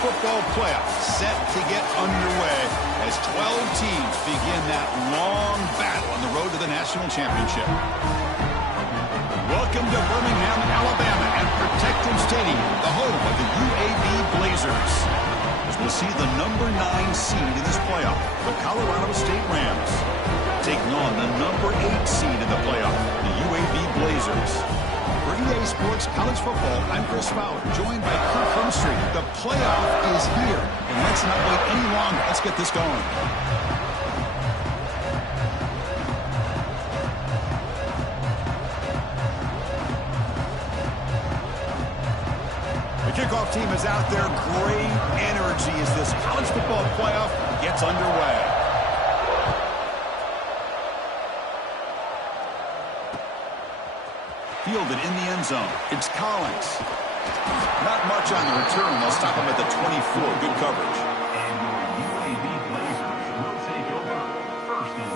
football playoff set to get underway as 12 teams begin that long battle on the road to the national championship. Welcome to Birmingham, Alabama at Protective Stadium, the home of the UAB Blazers. As we'll see the number 9 seed in this playoff, the Colorado State Rams, taking on the number 8 seed in the playoff, the UAB Blazers. For EA Sports College Football, I'm Chris Fowler, joined by Kurt Humstreet. The playoff is here, and let's not wait any longer. Let's get this going. The kickoff team is out there. Great energy as this college football playoff gets underway. Fielded in the end zone. It's Collins. Not much on the return. They'll stop him at the 24. Good coverage. And your UAB Blazers will take over 1st and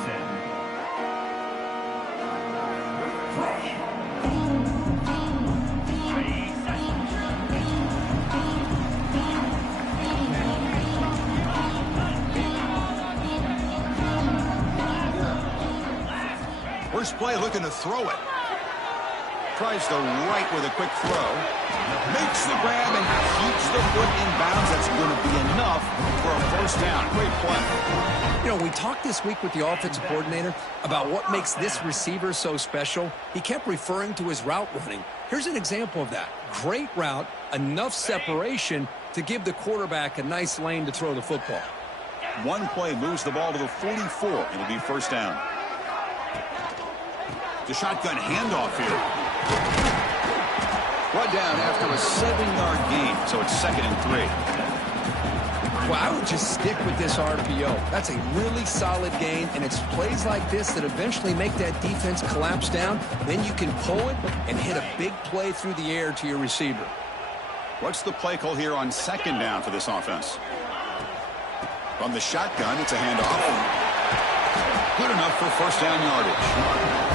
10. First play looking to throw it. Tries the right with a quick throw. Makes the grab and keeps the foot in bounds. That's going to be enough for a first down. Great play. You know, we talked this week with the offensive coordinator about what makes this receiver so special. He kept referring to his route running. Here's an example of that. Great route, enough separation to give the quarterback a nice lane to throw the football. One play moves the ball to the 44. It'll be first down. The shotgun handoff here. Brought down after a 7-yard gain, so it's 2nd and 3. Well, I would just stick with this RPO. That's a really solid gain, and it's plays like this that eventually make that defense collapse down. Then you can pull it and hit a big play through the air to your receiver. What's the play call here on 2nd down for this offense? From the shotgun, it's a handoff. Good enough for first down yardage.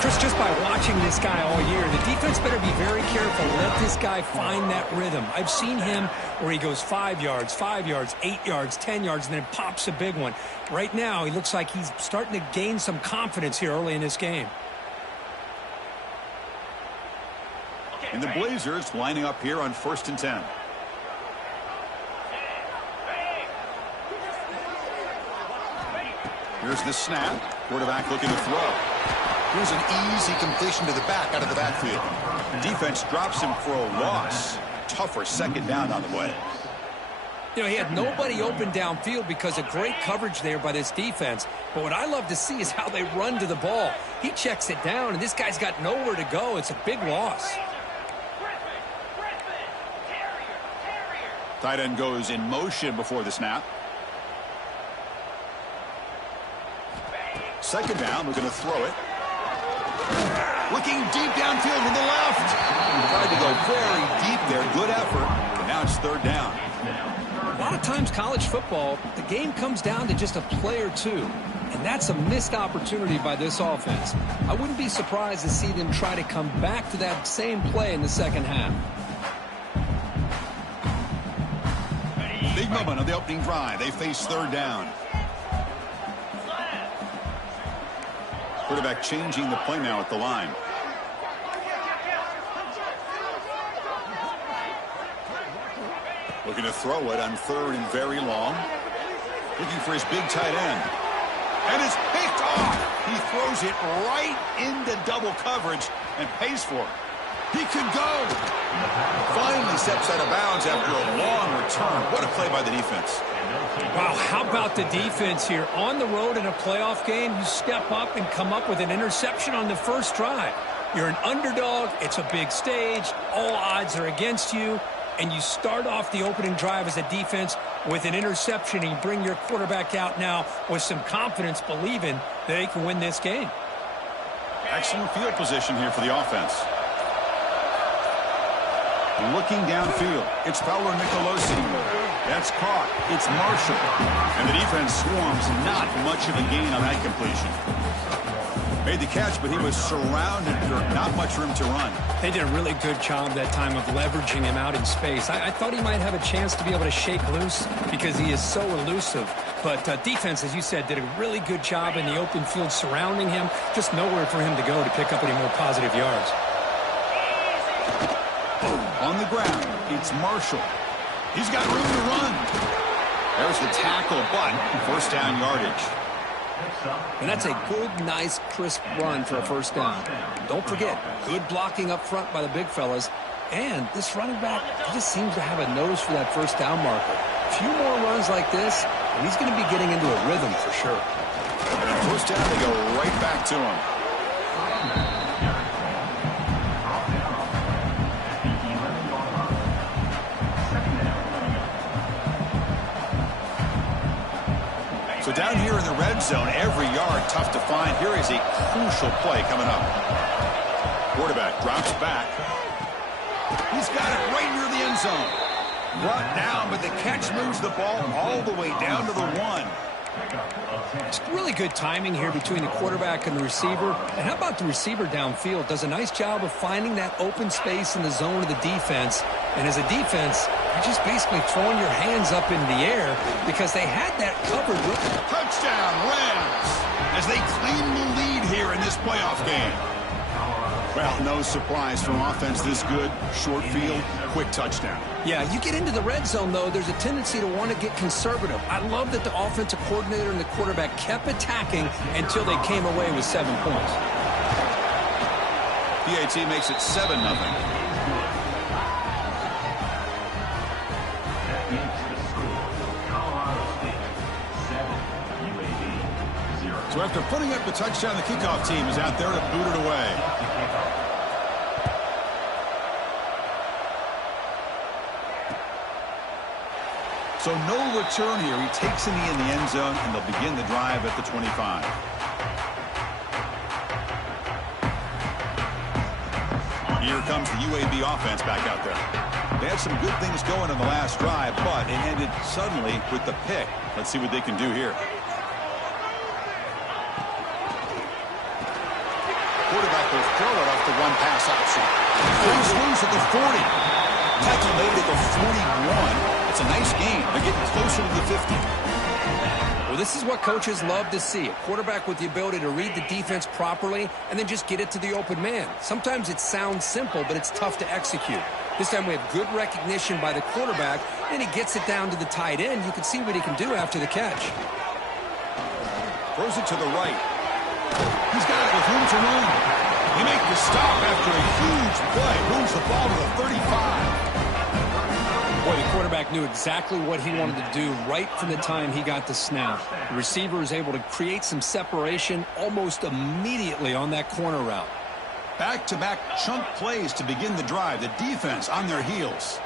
Chris, just by watching this guy all year, the defense better be very careful. Let this guy find that rhythm. I've seen him where he goes 5 yards, 8 yards, 10 yards, and then pops a big one. Right now, he looks like he's starting to gain some confidence here early in this game. And the Blazers lining up here on 1st and 10. Here's the snap. Quarterback looking to throw. Here's an easy completion to the back out of the backfield. Defense drops him for a loss. Tougher 2nd down on the way. You know, he had nobody open downfield because of great coverage there by this defense. But what I love to see is how they run to the ball. He checks it down, and this guy's got nowhere to go. It's a big loss. Tight end goes in motion before the snap. 2nd down, looking to throw it. Looking deep downfield to the left. Tried to go very deep there. Good effort. And now it's 3rd down. A lot of times college football, the game comes down to just a play or two. And that's a missed opportunity by this offense. I wouldn't be surprised to see them try to come back to that same play in the 2nd half. Big moment of the opening drive. They face 3rd down. Quarterback changing the play now at the line. Looking to throw it on 3rd and very long. Looking for his big tight end. And it's picked off. He throws it right into double coverage and pays for it. He could go. Finally steps out of bounds after a long return. What a play by the defense. Wow, how about the defense here? On the road in a playoff game, you step up and come up with an interception on the first drive. You're an underdog. It's a big stage. All odds are against you. And you start off the opening drive as a defense with an interception, and you bring your quarterback out now with some confidence, believing that they can win this game. Excellent field position here for the offense. Looking downfield, it's Fowler Nicolosi. That's caught. It's Marshall. And the defense swarms. Not much of a gain on that completion. Made the catch, but he was surrounded for not much room to run. They did a really good job that time of leveraging him out in space. I thought he might have a chance to be able to shake loose because he is so elusive. But defense, as you said, did a really good job in the open field surrounding him. Just nowhere for him to go to pick up any more positive yards. On the ground, it's Marshall. He's got room to run. There's the tackle, but first down yardage. And that's a good, nice, crisp run for a first down. Don't forget, good blocking up front by the big fellas. And this running back, he just seems to have a nose for that first down marker. A few more runs like this, and he's going to be getting into a rhythm for sure. And on first down, they go right back to him. So down here in the red zone, every yard tough to find. Here is a crucial play coming up. Quarterback drops back. He's got it right near the end zone. Brought down, but the catch moves the ball all the way down to the 1. It's really good timing here between the quarterback and the receiver. And how about the receiver downfield? Does a nice job of finding that open space in the zone of the defense. And as a defense, you're just basically throwing your hands up in the air because they had that covered. Touchdown, Rams, as they claim the lead here in this playoff game. Well, no surprise from offense this good. Short field, quick touchdown. Yeah, you get into the red zone, though, there's a tendency to want to get conservative. I love that the offensive coordinator and the quarterback kept attacking until they came away with 7 points. PAT makes it 7-0. So after putting up the touchdown, the kickoff team is out there to boot it away. So no return here. He takes in the end zone, and they'll begin the drive at the 25. Here comes the UAB offense back out there. They had some good things going in the last drive, but it ended suddenly with the pick. Let's see what they can do here. Quarterback will throw it off the one-pass option. Goes loose at the 40. Tackle made at the 41. It's a nice game. They're getting closer to the 50. Well, this is what coaches love to see. A quarterback with the ability to read the defense properly and then just get it to the open man. Sometimes it sounds simple, but it's tough to execute. This time we have good recognition by the quarterback, and he gets it down to the tight end. You can see what he can do after the catch. Throws it to the right. He's got it with room to run. He makes the stop after a huge play. Moves the ball to the 35. Boy, the quarterback knew exactly what he wanted to do right from the time he got the snap. The receiver is able to create some separation almost immediately on that corner route. Back-to-back chunk plays to begin the drive. The defense on their heels.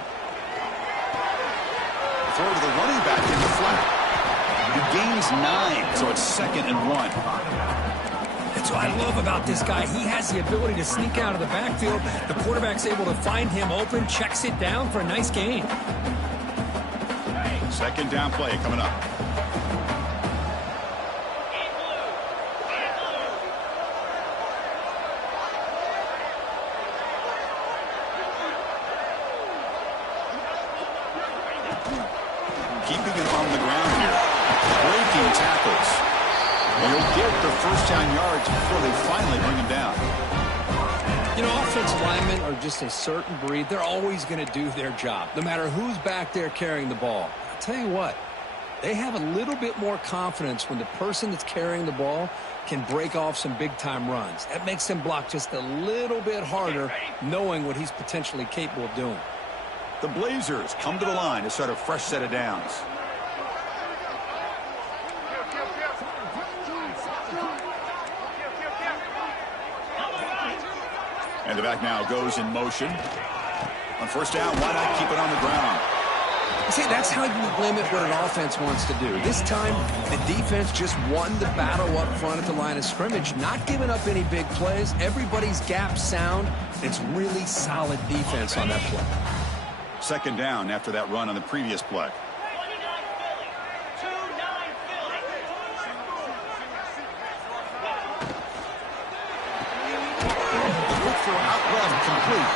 Throw to the running back in the flat. He gains 9, so it's 2nd and 1. That's what I love about this guy. He has the ability to sneak out of the backfield. The quarterback's able to find him open, checks it down for a nice gain. 2nd down play coming up. Keeping it on the ground here. Breaking tackles. You'll get the first down yards before they finally bring him down. You know, offensive linemen are just a certain breed. They're always going to do their job, no matter who's back there carrying the ball. I'll tell you what, they have a little bit more confidence when the person that's carrying the ball can break off some big-time runs. That makes them block just a little bit harder, knowing what he's potentially capable of doing. The Blazers come to the line to start a fresh set of downs. And the back now goes in motion. On first down, why not keep it on the ground? See, that's how you limit what an offense wants to do. This time, the defense just won the battle up front at the line of scrimmage, not giving up any big plays. Everybody's gap sound. It's really solid defense on that play. 2nd down after that run on the previous play. for out left, complete.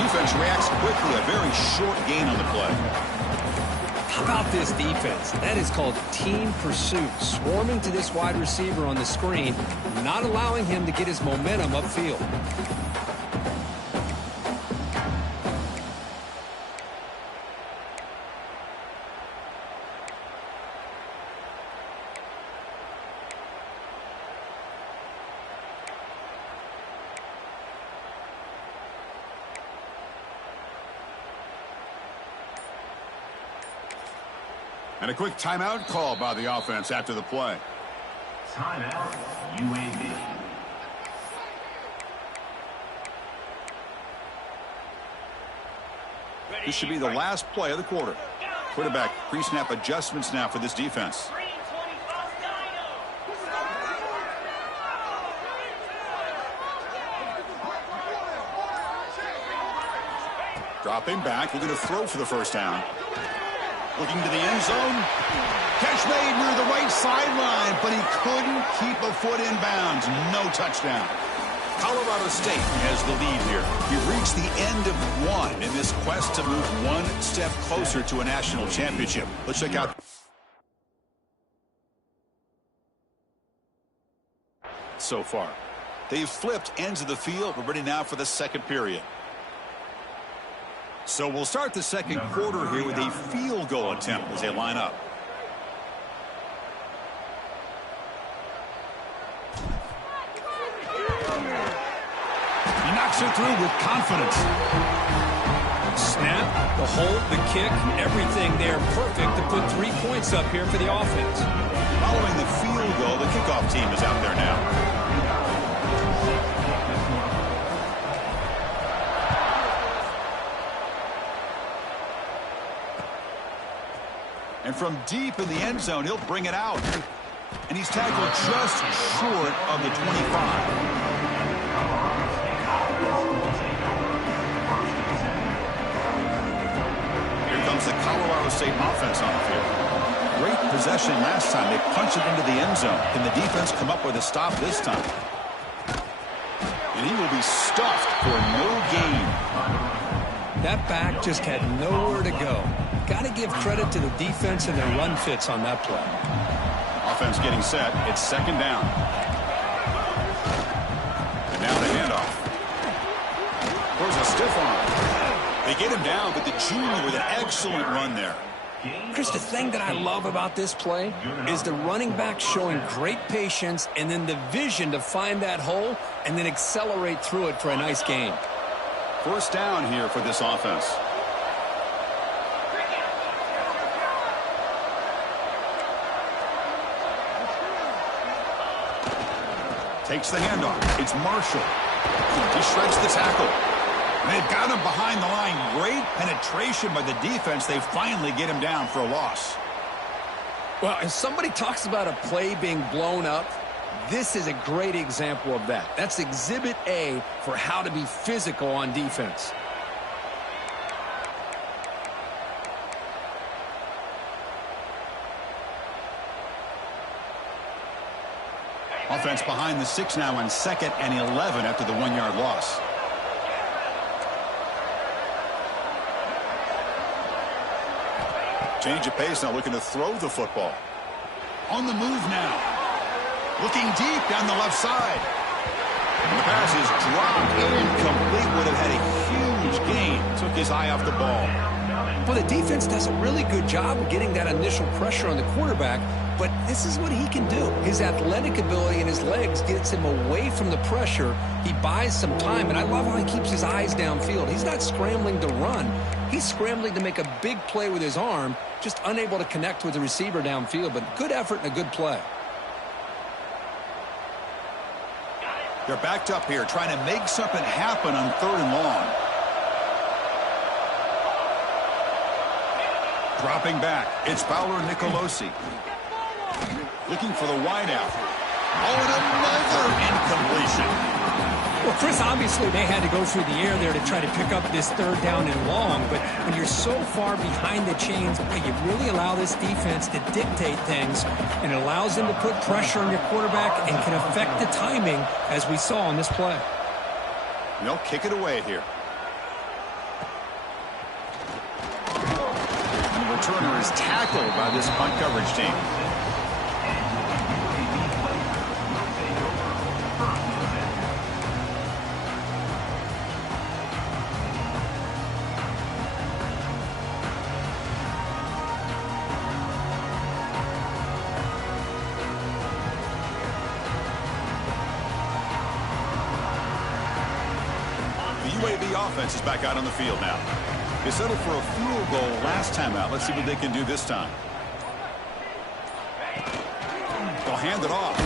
Defense reacts quickly. A very short gain on the play. How about this defense? That is called team pursuit. Swarming to this wide receiver on the screen, not allowing him to get his momentum upfield. And a quick timeout call by the offense after the play. Timeout, UAB. This should be the last play of the quarter. Quarterback pre-snap adjustments now for this defense. Dropping back, we're going to throw for the first down. Looking to the end zone. Catch made near the right sideline, but he couldn't keep a foot in bounds. No touchdown. Colorado State has the lead here. We've reached the end of one in this quest to move one step closer to a national championship. Let's check out. So far, they've flipped ends of the field. We're ready now for the second period. So we'll start the second quarter here with a field goal attempt as they line up. He knocks it through with confidence. Snap, the hold, the kick, everything there perfect to put 3 points up here for the offense. Following the field goal, the kickoff team is out there now. And from deep in the end zone, he'll bring it out. And he's tackled just short of the 25. Here comes the Colorado State offense on the field. Great possession last time. They punched it into the end zone. Can the defense come up with a stop this time? And he will be stuffed for no gain. That back just had nowhere to go. Got to give credit to the defense and their run fits on that play. Offense getting set. It's second down. And now the handoff. There's a stiff arm. They get him down, but the junior with an excellent run there. Chris, the thing that I love about this play is the running back showing great patience and then the vision to find that hole and then accelerate through it for a nice gain. First down here for this offense. Takes the handoff. It's Marshall. He shreds the tackle. And they've got him behind the line. Great penetration by the defense. They finally get him down for a loss. Well, if somebody talks about a play being blown up, this is a great example of that. That's Exhibit A for how to be physical on defense. Offense behind the 6 now on 2nd and 11 after the 1-yard loss. Change of pace now, looking to throw the football. On the move now. Looking deep down the left side. And the pass is dropped. Incomplete. Would have had a huge gain. Took his eye off the ball. Well, the defense does a really good job of getting that initial pressure on the quarterback, but this is what he can do. His athletic ability and his legs gets him away from the pressure. He buys some time, and I love how he keeps his eyes downfield. He's not scrambling to run. He's scrambling to make a big play with his arm, just unable to connect with the receiver downfield, but good effort and a good play. They're backed up here, trying to make something happen on 3rd and long. Dropping back, it's Fowler Nicolosi. Looking for the wideout. Oh, and another incompletion. Well, Chris, obviously they had to go through the air there to try to pick up this 3rd down and long, but when you're so far behind the chains, you really allow this defense to dictate things, and it allows them to put pressure on your quarterback and can affect the timing, as we saw on this play. They'll kick it away here. And the returner is tackled by this punt coverage team. Offense is back out on the field now. They settled for a field goal last time out. Let's see what they can do this time. They'll hand it off.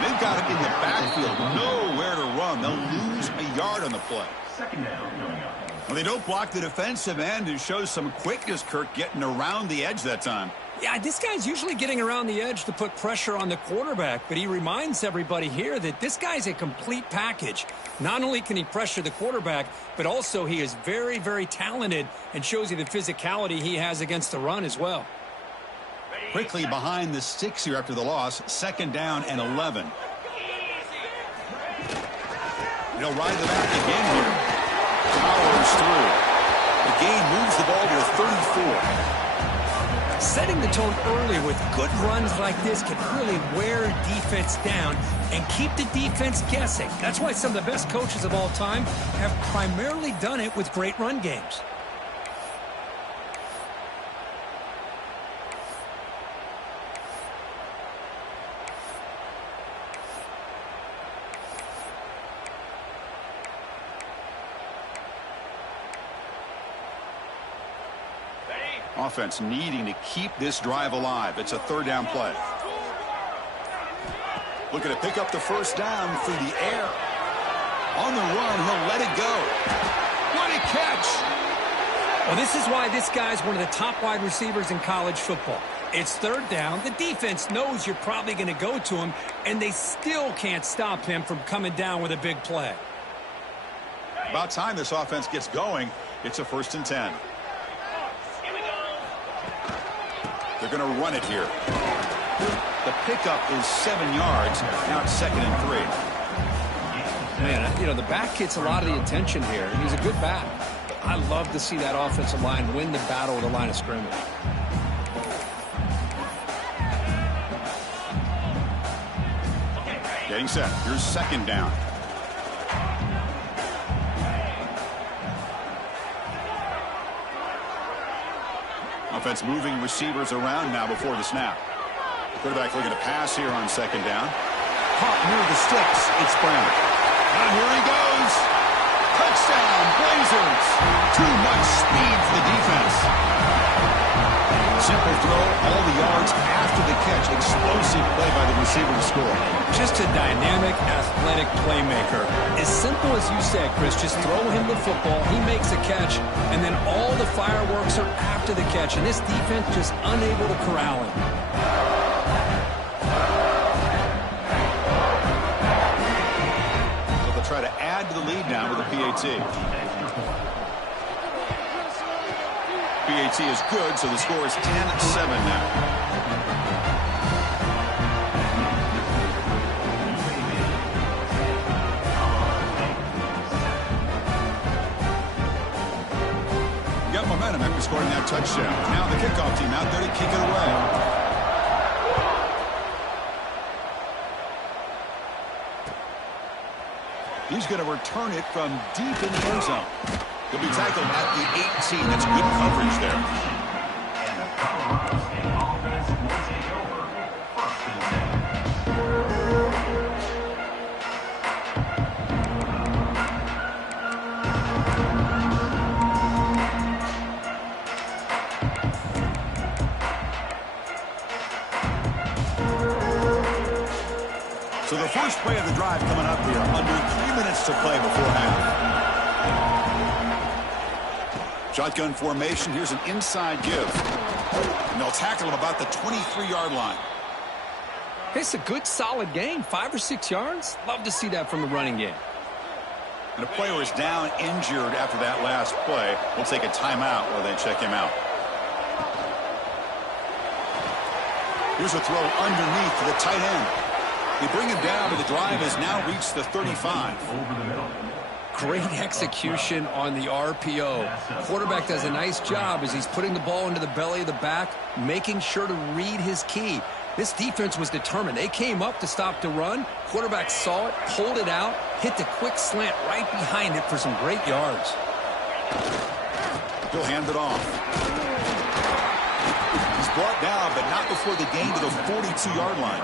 They've got it in the backfield. Nowhere to run. They'll lose a yard on the play. Second down coming up. Well, they don't block the defensive end and shows some quickness, Kirk, getting around the edge that time. Yeah, this guy's usually getting around the edge to put pressure on the quarterback, but he reminds everybody here that this guy's a complete package. Not only can he pressure the quarterback, but also he is very, very talented and shows you the physicality he has against the run as well. Quickly behind the sticks here after the loss, second down and 11. They'll ride the back again here. Powers through. The gain moves the ball to 34. Setting the tone early with good runs like this can really wear defense down and keep the defense guessing. That's why some of the best coaches of all time have primarily done it with great run games. Offense needing to keep this drive alive. It's a third down play. Looking to pick up the first down through the air. On the run, he'll let it go. What a catch! Well, this is why this guy's one of the top wide receivers in college football. It's third down. The defense knows you're probably going to go to him, and they still can't stop him from coming down with a big play. About time this offense gets going. It's a 1st and 10. They're going to run it here. The pickup is 7 yards. Now it's 2nd and 3. Man, you know, the back gets a lot of the attention here. He's a good back. I love to see that offensive line win the battle with the line of scrimmage. Getting set. Here's second down. Offense moving receivers around now before the snap. Quarterback looking to pass here on second down. Caught near the sticks. It's Brown. Now here he goes. Touchdown, Blazers. Too much speed for the defense. Simple throw, all the yards after the catch. Explosive play by the receiver to score. Just a dynamic, athletic playmaker. As simple as you said, Chris, just throw him the football, he makes a catch, and then all the fireworks are after the catch, and this defense just unable to corral him. So they'll try to add to the lead now with a PAT. PAT is good, so the score is 10-7 now. Momentum after scoring that touchdown. Now the kickoff team out there to kick it away. He's going to return it from deep in the end zone. He'll be tackled at the 18. That's good coverage there. And the Colorado State offense will take over 1st and 10. So the first play of the drive coming up here. Under 3 minutes to play before half. Shotgun formation. Here's an inside give. And they'll tackle him about the 23-yard line. It's a good, solid game. 5 or 6 yards. Love to see that from the running game. And a player is down injured after that last play. We'll take a timeout while they check him out. Here's a throw underneath to the tight end. They bring him down, but the drive has now reached the 35. Great execution on the RPO. Quarterback does a nice job as he's putting the ball into the belly of the back, making sure to read his key. This defense was determined. They came up to stop the run. Quarterback saw it, pulled it out, hit the quick slant right behind it for some great yards. He'll hand it off. He's brought down, but not before the gain to the 42-yard line.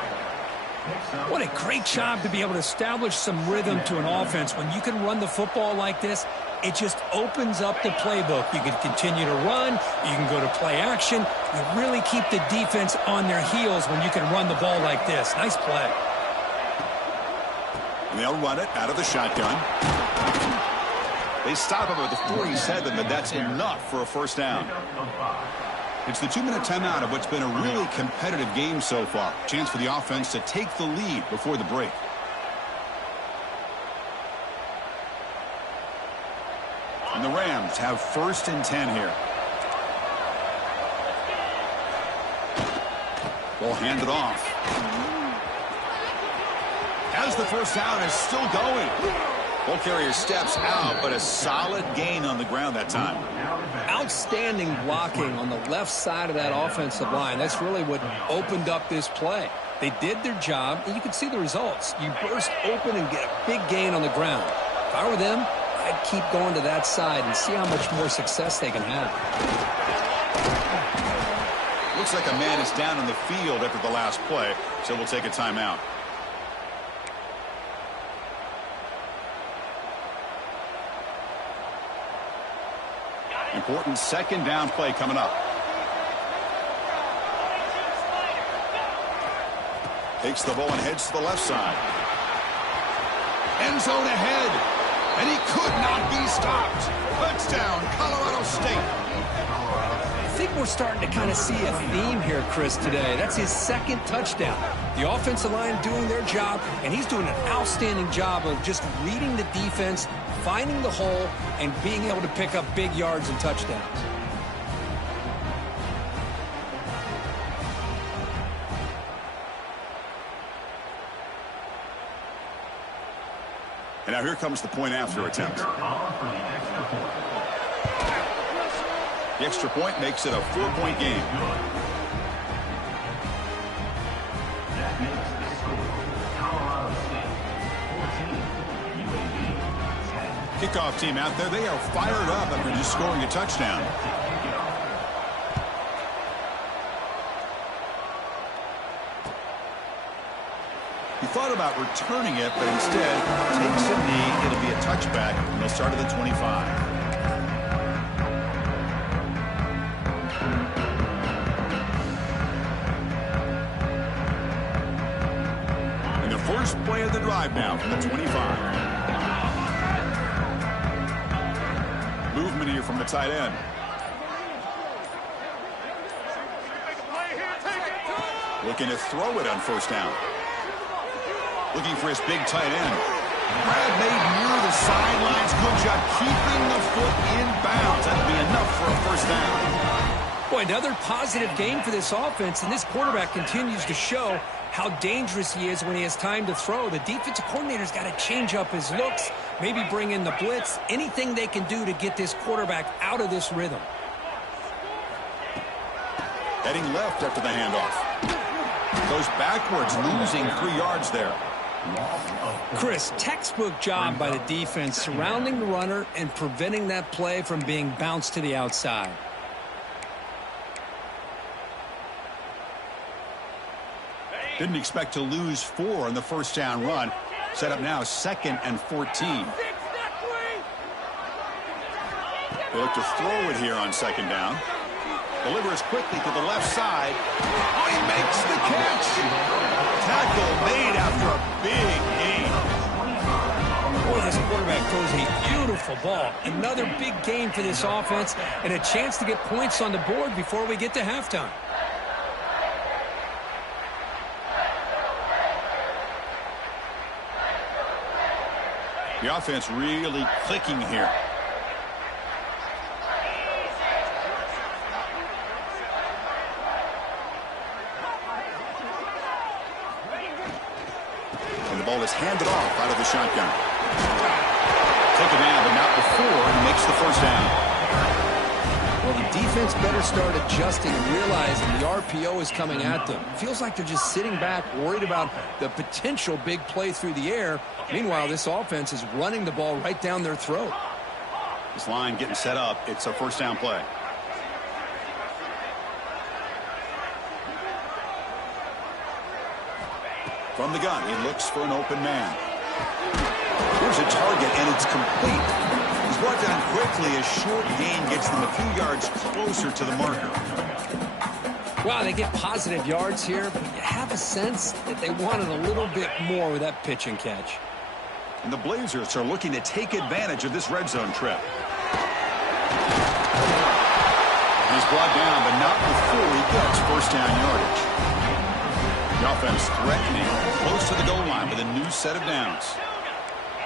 What a great job to be able to establish some rhythm to an offense. When you can run the football like this, it just opens up the playbook. You can continue to run. You can go to play action. You really keep the defense on their heels when you can run the ball like this. Nice play. And they'll run it out of the shotgun. They stop him at the 47, but that's enough for a first down. It's the 2-minute timeout of what's been a really competitive game so far. Chance for the offense to take the lead before the break. And the Rams have 1st and 10 here. They'll hand it off. As the first down is still going. Ball carrier steps out, but a solid gain on the ground that time. Outstanding blocking on the left side of that offensive line. That's really what opened up this play. They did their job, and you can see the results. You burst open and get a big gain on the ground. If I were them, I'd keep going to that side and see how much more success they can have. Looks like a man is down in the field after the last play, so we'll take a timeout. Important 2nd down play coming up. Takes the ball and heads to the left side. End zone ahead. And he could not be stopped. Touchdown, Colorado State. I think we're starting to kind of see a theme here, Chris, today. That's his 2nd touchdown. The offensive line doing their job, and he's doing an outstanding job of just reading the defense, finding the hole, and being able to pick up big yards and touchdowns. And now here comes the point after attempt. The extra point makes it a 4-point game. That makes the score Colorado State 14, UAB 10. Kickoff team out there, they are fired up after just scoring a touchdown. He thought about returning it, but instead takes a knee. It'll be a touchback, and they'll start at the 25. And the first play of the drive now from the 25. Movement here from the tight end. Looking to throw it on first down. Looking for his big tight end. Brad made near the sidelines. Good job keeping the foot in bounds. That'll be enough for a first down. Boy, another positive game for this offense, and this quarterback continues to show how dangerous he is when he has time to throw. The defensive coordinator's got to change up his looks, maybe bring in the blitz, anything they can do to get this quarterback out of this rhythm. Heading left after the handoff. Goes backwards, losing 3 yards there. Chris, textbook job by the defense surrounding the runner and preventing that play from being bounced to the outside. Didn't expect to lose 4 on the first down run. Set up now 2nd and 14. They look to throw it here on 2nd down. Delivers quickly to the left side. Oh, he makes the catch. Tackle made after a big gain. Boy, this quarterback throws a beautiful ball. Another big gain for this offense and a chance to get points on the board before we get to halftime. The offense really clicking here. And the ball is handed off out of the shotgun. take it down, but not before he makes the first down. Well, the defense better start adjusting and realizing the RPO is coming at them. Feels like they're just sitting back, worried about the potential big play through the air. Meanwhile, this offense is running the ball right down their throat. This line getting set up. It's a first down play. From the gun, he looks for an open man. Here's a target, and it's complete. He's brought down quickly. A short gain gets them a few yards closer to the marker. Wow, they get positive yards here, but you have a sense that they wanted a little bit more with that pitch and catch. And the Blazers are looking to take advantage of this red zone trip. He's brought down, but not before he gets first down yardage. The offense threatening, close to the goal line with a new set of downs.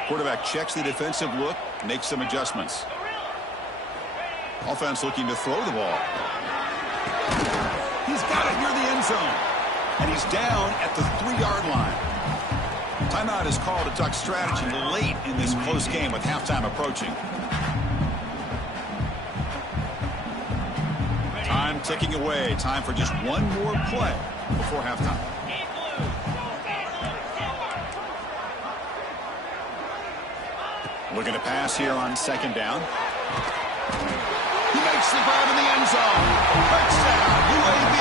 Quarterback checks the defensive look, makes some adjustments. Offense looking to throw the ball. He's got it near the end zone. And he's down at the 3-yard line. Timeout is called to duck strategy late in this close game with halftime approaching. Time ticking away. Time for just one more play before halftime. Looking to pass here on second down. He makes the grab in the end zone. Touchdown, UAB.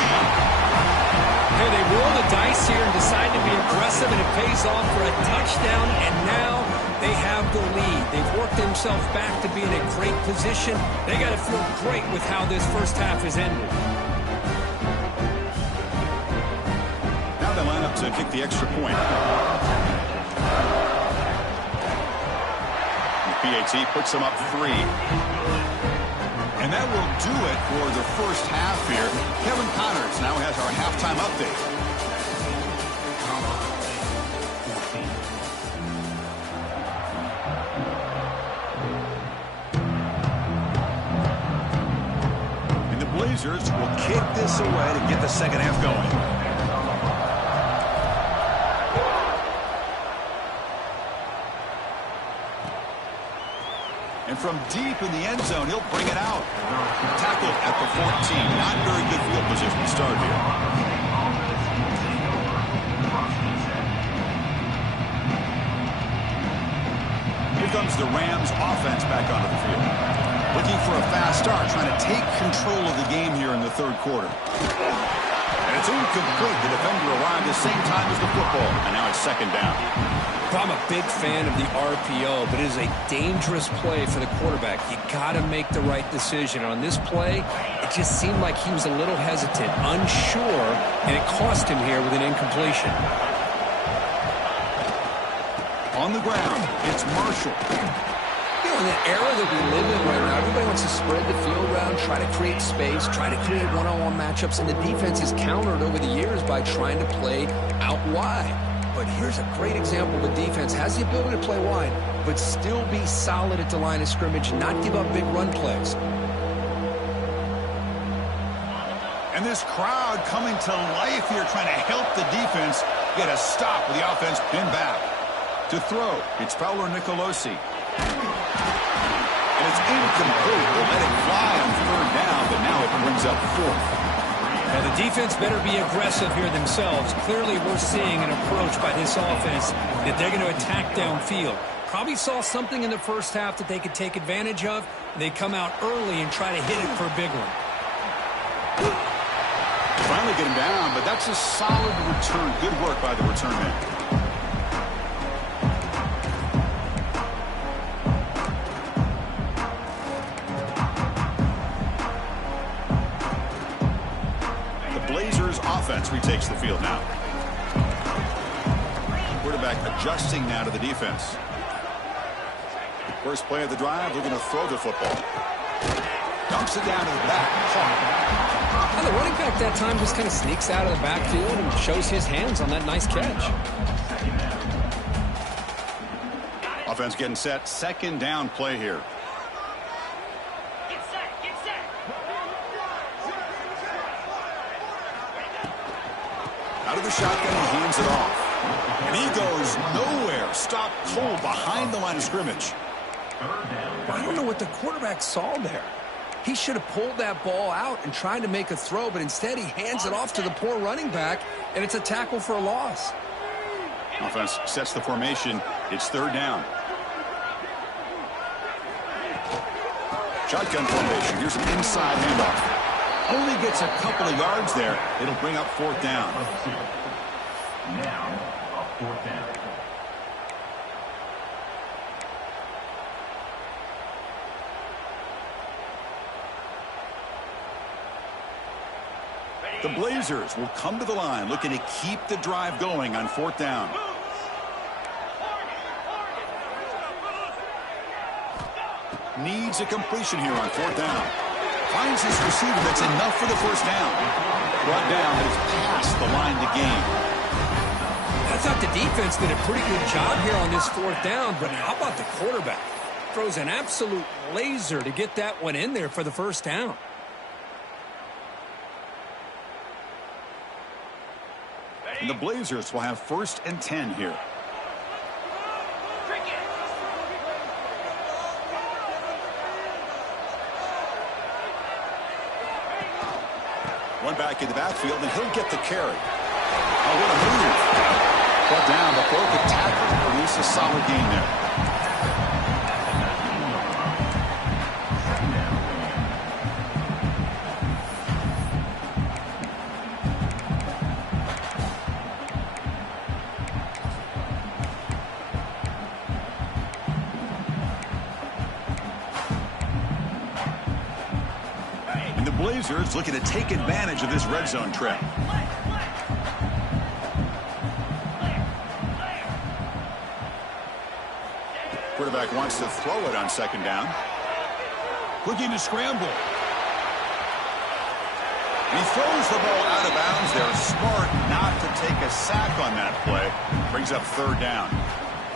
Hey, they roll the dice here and decide to be aggressive, and it pays off for a touchdown, and now they have the lead. They've worked themselves back to be in a great position. They got to feel great with how this first half has ended. Now they line up to kick the extra point. PAT puts them up 3. And that will do it for the first half here. Kevin Connors now has our halftime update. And the Blazers will kick this away to get the second half going. And from deep in the end zone, he'll bring it out. Tackled at the 14. Not very good field position to start here. Here comes the Rams offense back onto the field. Looking for a fast start, trying to take control of the game here in the third quarter. And it's incomplete. The defender arrived at the same time as the football. And now it's second down. I'm a big fan of the RPO, but it is a dangerous play for the quarterback. You got to make the right decision. On this play, it just seemed like he was a little hesitant, unsure, and it cost him here with an incompletion. On the ground, it's Marshall. You know, in the era that we live in right now, everybody wants to spread the field around, try to create space, try to create one-on-one matchups, and the defense is countered over the years by trying to play out wide. But here's a great example of a defense has the ability to play wide, but still be solid at the line of scrimmage, not give up big run plays. And this crowd coming to life here, trying to help the defense get a stop with the offense pinned back. To throw, it's Fowler Nicolosi. And it's incomplete. They let it fly on third down, but now it brings up fourth. Now, the defense better be aggressive here themselves. Clearly, we're seeing an approach by this offense that they're going to attack downfield. Probably saw something in the first half that they could take advantage of. They come out early and try to hit it for a big one. Finally get him down, but that's a solid return. Good work by the return man. Offense retakes the field now. Quarterback adjusting now to the defense. First play of the drive, looking to throw the football. Dumps it down to the back. And the running back that time just kind of sneaks out of the backfield and shows his hands on that nice catch. Offense getting set. Second down play here. Out of the shotgun, he hands it off. And he goes nowhere. Stopped cold behind the line of scrimmage. Third down. I don't know what the quarterback saw there. He should have pulled that ball out and tried to make a throw, but instead he hands it off to the poor running back, and it's a tackle for a loss. Offense sets the formation. It's third down. Shotgun formation. Here's an inside handoff. Only gets a couple of yards there. It'll bring up fourth down. Now, a fourth down. The Blazers will come to the line looking to keep the drive going on fourth down. Needs a completion here on fourth down. Finds his receiver. That's enough for the first down. Brought down, but it's past the line to gain. I thought the defense did a pretty good job here on this fourth down, but how about the quarterback? Throws an absolute laser to get that one in there for the first down. And the Blazers will have first and 10 here. One back in the backfield, and he'll get the carry. Oh, what a move. Brought down, but broke the tackle. Produce a solid gain there. Blazers looking to take advantage of this red zone trip. Quarterback wants to throw it on second down. Looking to scramble. He throws the ball out of bounds there. Smart not to take a sack on that play. Brings up third down.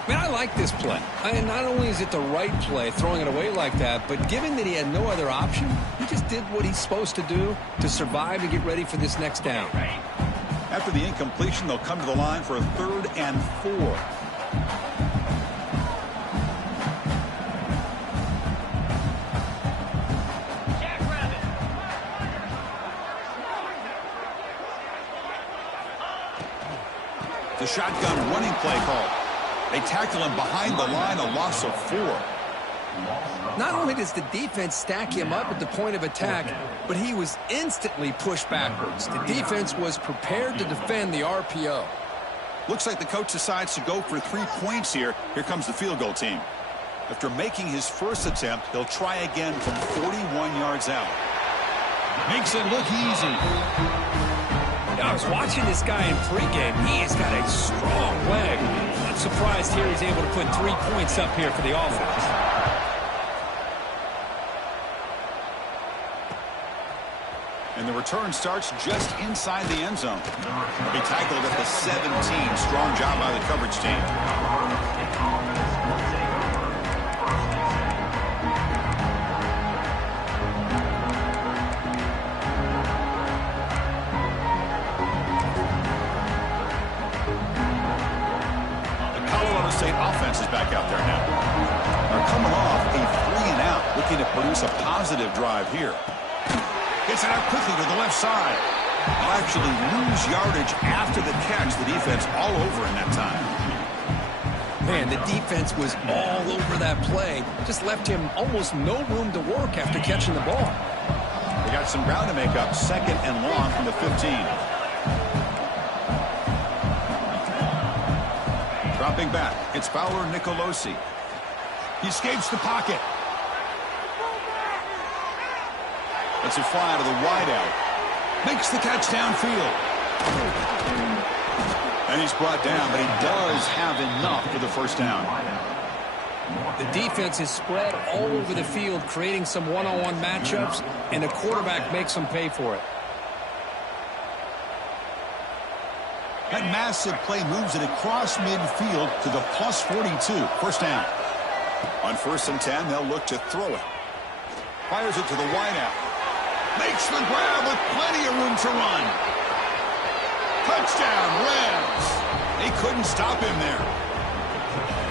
Man, I like this play. And not only is it the right play, throwing it away like that, but given that he had no other option, he just did what he's supposed to do to survive and get ready for this next down. After the incompletion, they'll come to the line for a 3rd and 4. The shotgun running play call. They tackle him behind the line, a loss of 4. Not only does the defense stack him up at the point of attack, but he was instantly pushed backwards. The defense was prepared to defend the RPO. Looks like the coach decides to go for 3 points here. Here comes the field goal team. After making his first attempt, he'll try again from 41 yards out. Makes it look easy. I was watching this guy in pregame. He has got a strong leg. I'm surprised here he's able to put 3 points up here for the offense. And the return starts just inside the end zone. He tackled at the 17. Strong job by the coverage team. State offense is back out there now. They're coming off a 3-and-out, looking to produce a positive drive here. Gets it out quickly to the left side. They'll actually lose yardage after the catch. The defense all over in that time. Man, the defense was all over that play. Just left him almost no room to work after catching the ball. They got some ground to make up. 2nd and long from the 15. Dropping back, it's Fowler Nicolosi. He escapes the pocket. Lets it fly to the wideout. Makes the catch downfield. And he's brought down, but he does have enough for the first down. The defense is spread all over the field, creating some one-on-one matchups, and the quarterback makes them pay for it. That massive play moves it across midfield to the plus 42. First down. On 1st and 10, they'll look to throw it. Fires it to the wideout. Makes the grab with plenty of room to run. Touchdown, Reds. They couldn't stop him there.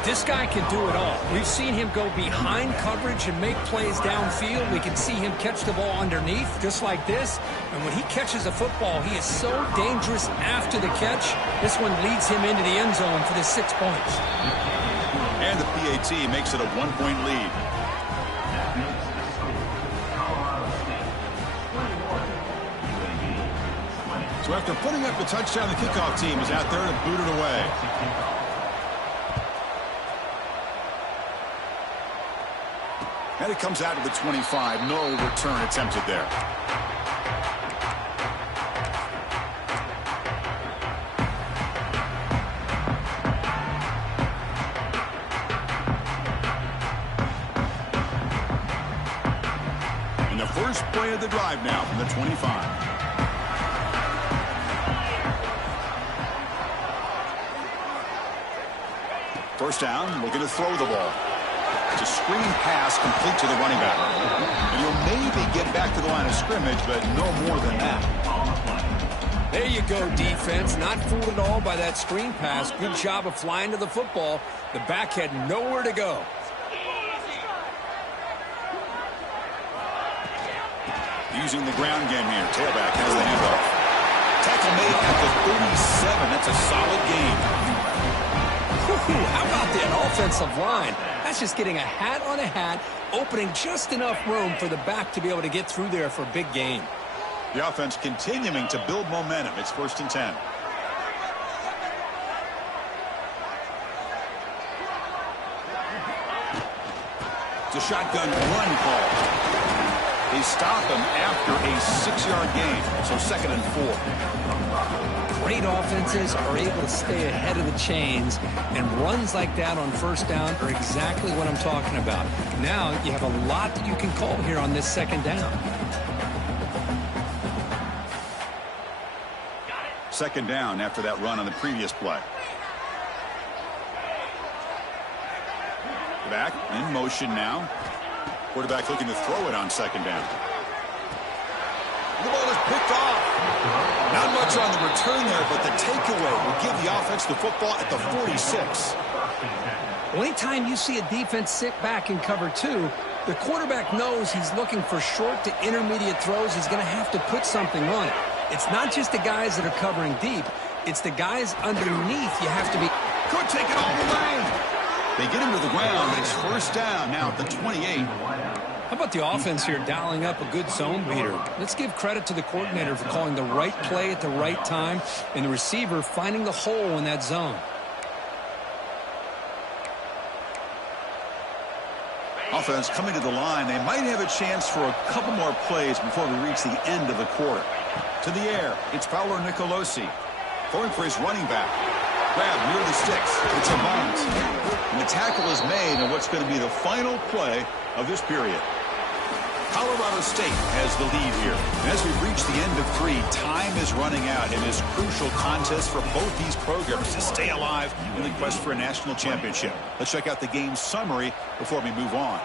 This guy can do it all. We've seen him go behind coverage and make plays downfield. We can see him catch the ball underneath, just like this. And when he catches a football, he is so dangerous after the catch. This one leads him into the end zone for the 6 points. And the PAT makes it a 1-point lead. So after putting up the touchdown, the kickoff team is out there to boot it away. And it comes out to the 25. No return attempted there. And the first play of the drive now from the 25. First down, looking to throw the ball. It's a screen pass complete to the running back. And he'll maybe get back to the line of scrimmage, but no more than that. There you go, defense. Not fooled at all by that screen pass. Good job of flying to the football. The back had nowhere to go. Using the ground game here. Tailback has the handoff. Tackle made at the 37. That's a solid gain. How about that offensive line? That's just getting a hat on a hat, opening just enough room for the back to be able to get through there for a big gain. The offense continuing to build momentum. It's 1st and 10. It's a shotgun run call. They stop him after a 6-yard gain, so 2nd and 4. Great offenses are able to stay ahead of the chains, and runs like that on 1st down are exactly what I'm talking about. Now you have a lot that you can call here on this 2nd down. 2nd down after that run on the previous play. Back in motion now. Quarterback looking to throw it on 2nd down. The ball is picked off. Not much on the return there, but the takeaway will give the offense the football at the 46. Well, anytime you see a defense sit back in cover 2, the quarterback knows he's looking for short to intermediate throws. He's going to have to put something on it. It's not just the guys that are covering deep. It's the guys underneath you have to be. Could take it all the way. They get him to the ground. It's 1st down now at the 28. How about the offense here dialing up a good zone beater? Let's give credit to the coordinator for calling the right play at the right time and the receiver finding the hole in that zone. Offense coming to the line. They might have a chance for a couple more plays before we reach the end of the quarter. To the air, it's Paolo Nicolosi. Going for his running back. Grab near the sticks. It's a bunt. And the tackle is made on what's going to be the final play of this period. Colorado State has the lead here. And as we've reached the end of 3, time is running out in this crucial contest for both these programs to stay alive in the quest for a national championship. Let's check out the game summary before we move on.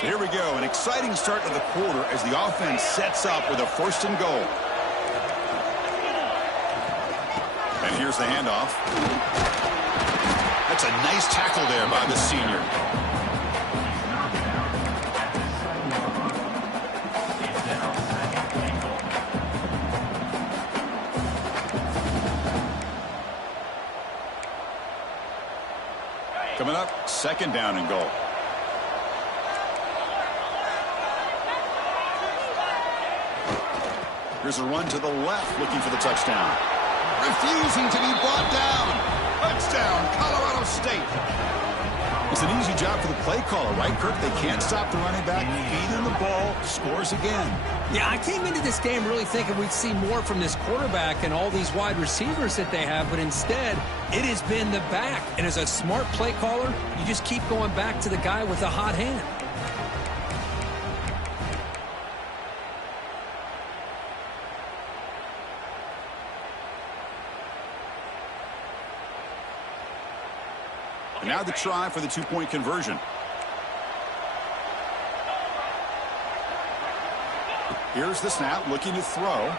So here we go, an exciting start to the quarter as the offense sets up with a 1st and goal. And here's the handoff. That's a nice tackle there by the senior. Coming up, 2nd down and goal. Here's a run to the left, looking for the touchdown. Refusing to be brought down. Touchdown, Colorado State. It's an easy job for the play caller, right, Kirk? They can't stop the running back. Feed him the ball, scores again. Yeah, I came into this game really thinking we'd see more from this quarterback and all these wide receivers that they have, but instead, it has been the back. And as a smart play caller, you just keep going back to the guy with the hot hand. And now the try for the 2-point conversion. Here's the snap, looking to throw.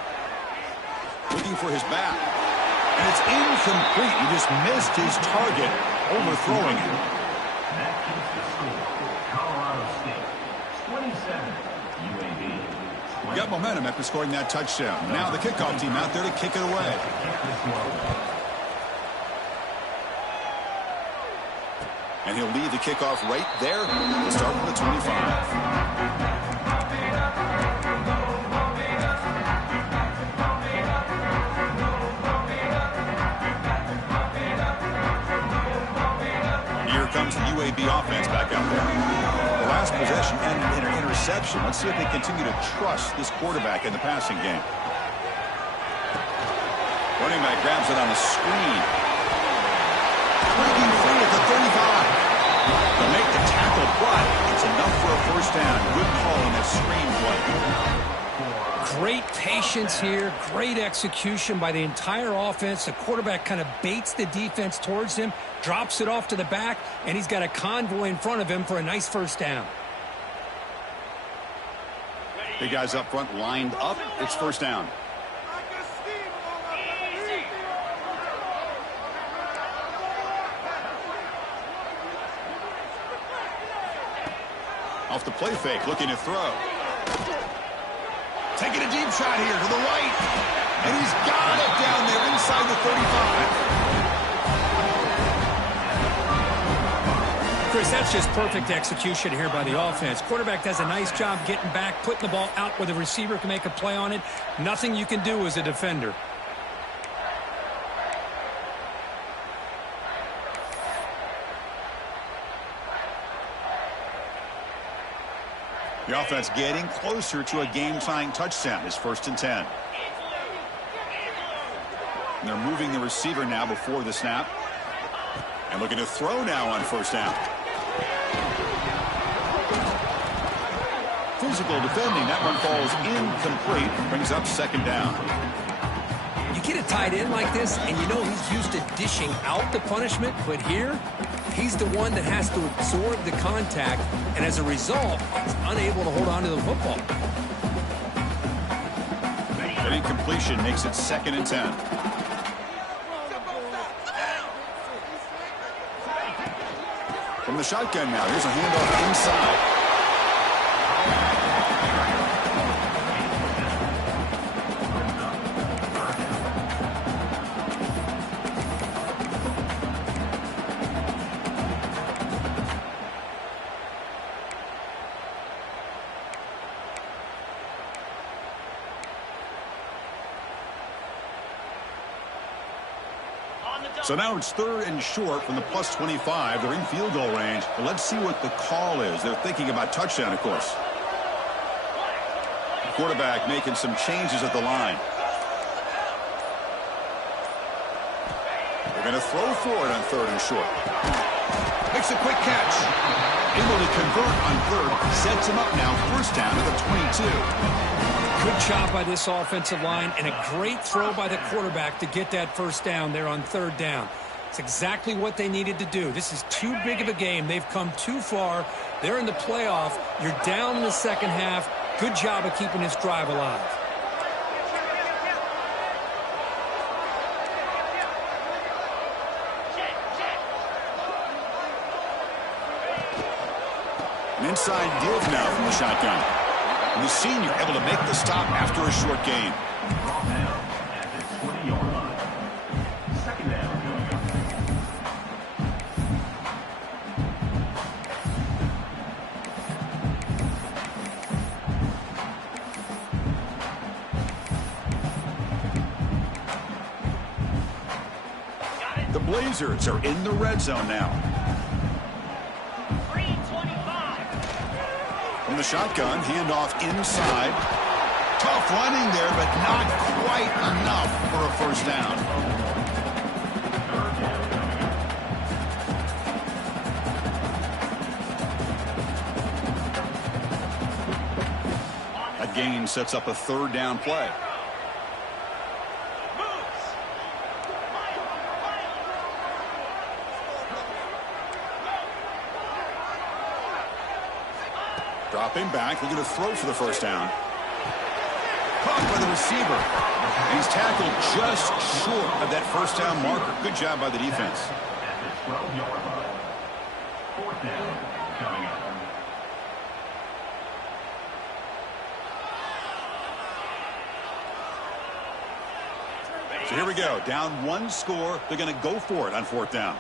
Looking for his back. And it's incomplete. He just missed his target, overthrowing it. That keeps the score. Colorado State 27, UAB 20. Got momentum after scoring that touchdown. Now the kickoff team out there to kick it away. Kick this one. And he'll lead the kickoff right there. We'll start from the 25. Here comes the UAB offense back out there. The last possession ended in an interception. Let's see if they continue to trust this quarterback in the passing game. Running back grabs it on the screen. Breaking free at the 35. They'll make the tackle, but it's enough for a first down. Good call on that screen play. Great patience here, great execution by the entire offense. The quarterback kind of baits the defense towards him, drops it off to the back, and he's got a convoy in front of him for a nice first down. Big guys up front lined up. It's first down. Off the play fake, looking to throw. Taking a deep shot here to the right. And he's got it down there inside the 35. Chris, that's just perfect execution here by the offense. Quarterback does a nice job getting back, putting the ball out where the receiver can make a play on it. Nothing you can do as a defender. The offense getting closer to a game-tying touchdown. It's 1st and 10. And they're moving the receiver now before the snap. And looking to throw now on first down. Physical defending. That one falls incomplete. Brings up 2nd down. You get a tight end like this, and you know he's used to dishing out the punishment, but here, he's the one that has to absorb the contact, and as a result, he's unable to hold on to the football. That incompletion makes it 2nd and 10. From the shotgun now, here's a handoff inside. So now it's 3rd and short from the plus 25. They're in field goal range. But let's see what the call is. They're thinking about touchdown, of course. The quarterback making some changes at the line. They're going to throw for it on 3rd and short. Makes a quick catch. Able to convert on 3rd. Sets him up now. First down at the 22. Good job by this offensive line and a great throw by the quarterback to get that first down there on 3rd down. It's exactly what they needed to do. This is too big of a game. They've come too far. They're in the playoff. You're down in the second half. Good job of keeping this drive alive. An inside give now from the shotgun. And the senior able to make the stop after a short gain. Brought down at the 20-yard line. 2nd down. The Blazers are in the red zone now. From the shotgun, handoff inside. Tough running there, but not quite enough for a first down. That gain sets up a 3rd down play. Dropping back, looking to throw for the first down. Caught by the receiver. And he's tackled just short of that first down marker. Good job by the defense. At the 12-yard line. Fourth down coming up. So here we go. Down one score. They're going to go for it on fourth down.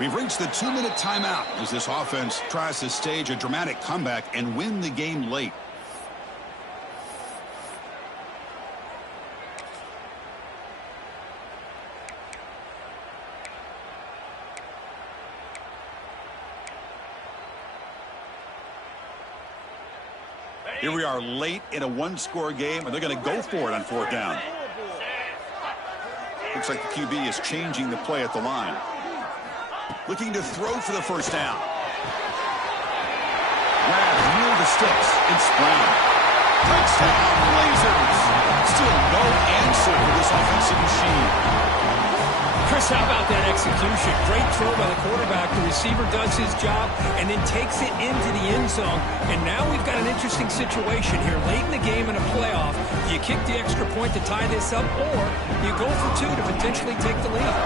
We've reached the 2-minute timeout as this offense tries to stage a dramatic comeback and win the game late. Here we are late in a one-score game, and they're going to go for it on fourth down. Looks like the QB is changing the play at the line. Looking to throw for the first down. Grabbed near the sticks. It's Brown. Touchdown, Blazers. Still no answer for this offensive machine. Chris, how about that execution? Great throw by the quarterback. The receiver does his job and then takes it into the end zone. And now we've got an interesting situation here. Late in the game in a playoff, do you kick the extra point to tie this up, or you go for two to potentially take the lead?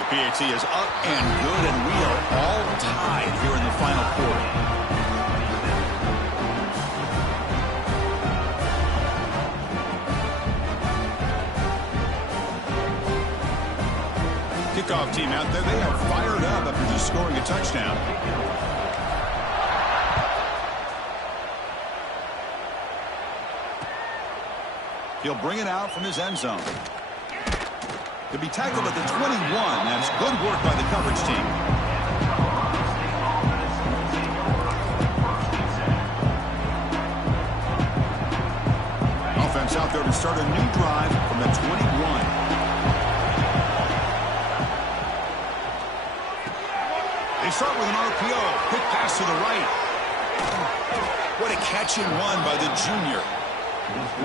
The PAT is up and good, and we are all tied here in the final quarter. Kickoff team out there. They are fired up after just scoring a touchdown. He'll bring it out from his end zone. To be tackled at the 21. That's good work by the coverage team. Offense out there to start a new drive from the 21. They start with an RPO. Quick pass to the right. What a catch and run by the junior.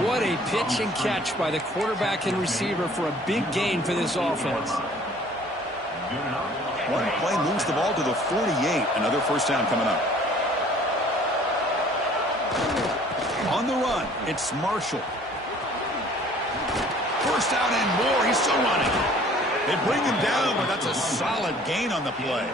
What a pitch and catch by the quarterback and receiver for a big gain for this offense. One play moves the ball to the 48. Another first down coming up. On the run, it's Marshall. First down and more. He's still running. They bring him down, but that's a solid gain on the play.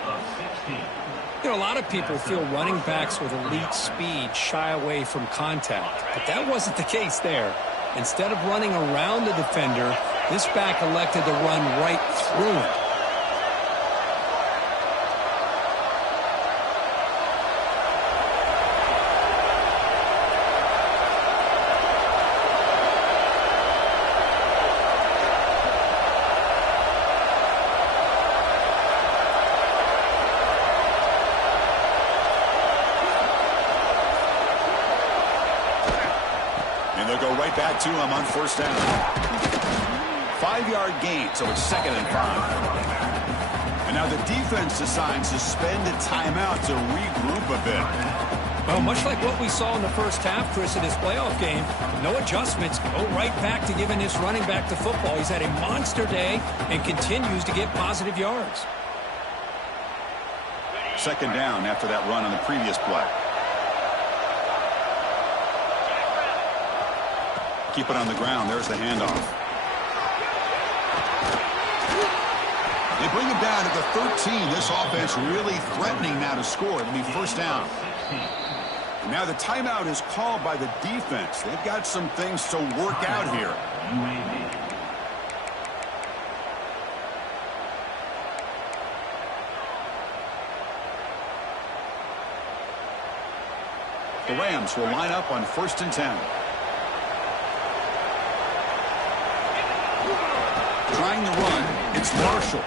You know, a lot of people feel running backs with elite speed shy away from contact, but that wasn't the case there. Instead of running around the defender, this back elected to run right through him. Back to him on first down. 5-yard gain, so it's 2nd and 5. And now the defense decides to spend a timeout to regroup a bit. Well, much like what we saw in the first half, Chris, in this playoff game, no adjustments. Go right back to giving this running back to football. He's had a monster day and continues to get positive yards. 2nd down after that run on the previous play. Keep it on the ground. There's the handoff. They bring him down at the 13. This offense really threatening now to score. It'll be first down. And now the timeout is called by the defense. They've got some things to work out here. The Rams will line up on 1st and 10. Trying to run, it's Marshall.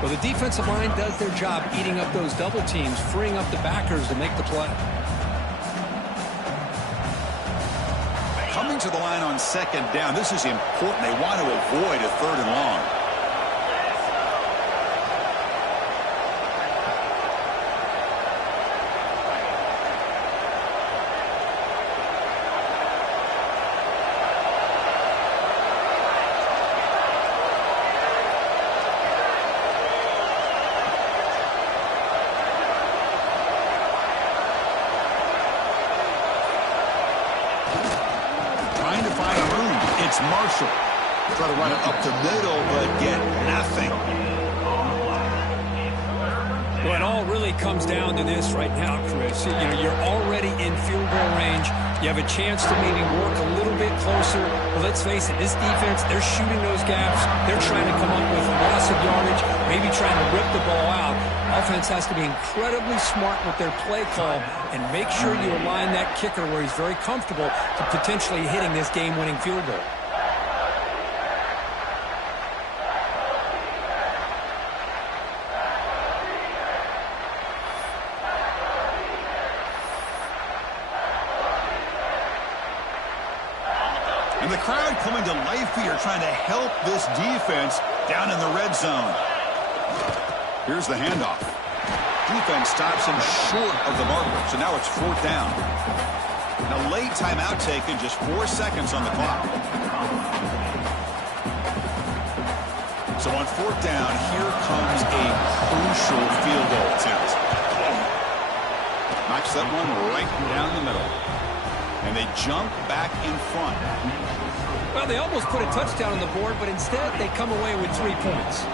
Well, the defensive line does their job eating up those double teams, freeing up the backers to make the play. Coming to the line on 2nd down. This is important. They want to avoid a 3rd and long. Marshall. Try to run it up the middle, but get nothing. Well, it all really comes down to this right now, Chris. You know, you're already in field goal range. You have a chance to maybe work a little bit closer. But let's face it, this defense, they're shooting those gaps. They're trying to come up with loss of yardage, maybe trying to rip the ball out. Offense has to be incredibly smart with their play call and make sure you align that kicker where he's very comfortable to potentially hitting this game-winning field goal. And the crowd coming to life here, trying to help this defense down in the red zone. Here's the handoff. Defense stops him short of the marker, so now it's 4th down. Now late timeout taken, just 4 seconds on the clock. So on 4th down, here comes a crucial field goal attempt. Knocks that one right down the middle. And they jump back in front. Well, they almost put a touchdown on the board, but instead they come away with 3 points.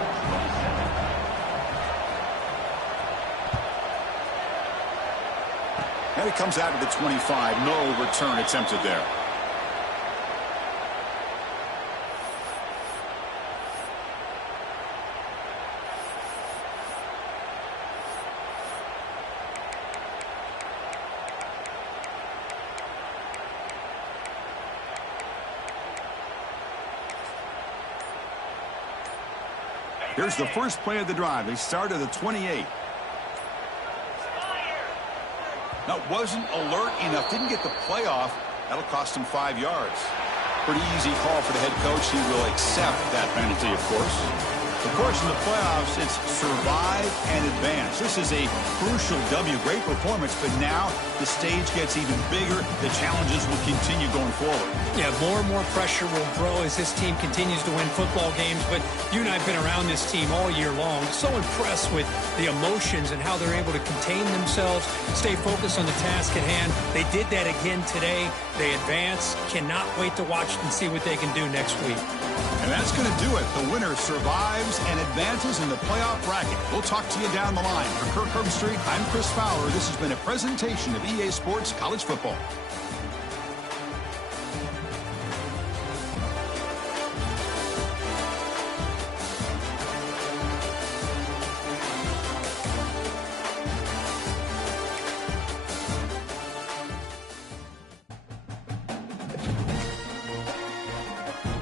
And it comes out to the 25. No return attempted there. Here's the first play of the drive. They start at the 28. Now, wasn't alert enough. Didn't get the play off. That'll cost him 5 yards. Pretty easy call for the head coach. He will accept that penalty, of course. Of course, in the playoffs, it's survive and advance. This is a crucial W. Great performance, but now the stage gets even bigger. The challenges will continue going forward. Yeah, more and more pressure will grow as this team continues to win football games, but you and I have been around this team all year long. So impressed with the emotions and how they're able to contain themselves, stay focused on the task at hand. They did that again today. They advance. Cannot wait to watch and see what they can do next week. And that's going to do it. The winner survives and advances in the playoff bracket. We'll talk to you down the line. For Kirk Herbstreit, I'm Chris Fowler. This has been a presentation of EA Sports College Football.